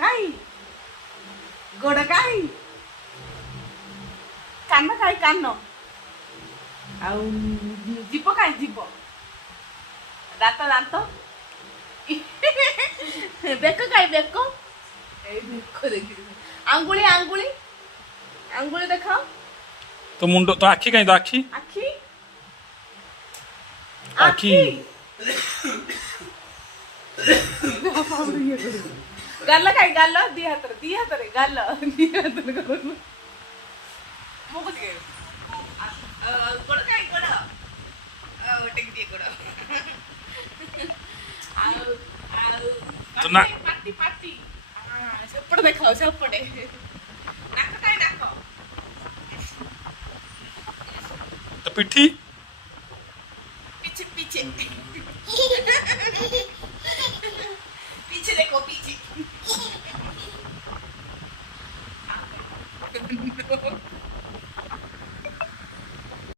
କାଇଁ ଗୋଡ଼ କାଇଁ କାନ କାଇଁ କାନ ଆଉ ଯିବ କାଇଁ ଯିବ ଦାନ୍ତ ଦାନ୍ତ ବେକ କାଇଁ ବେକ ଏଇ ବେକ ଦେଖି ଆଙ୍ଗୁଳି ଆଙ୍ଗୁଳି ଆଙ୍ଗୁଳି ଦେଖାଅ तो मुंडो तो आखी कहीं तो आखी आखी आखी गाल काई गाल दी हाथ रे गाल दी हाथ रे करो मो को दिए गोड़ काई गोड़ टेक दिए गोड़ आउ आउ तो ना पाटी पाटी हां सेपड़ देखाओ सेपड़े नाक काई नाक तो पिठी पीछे पीछे पीछे देखो पीछे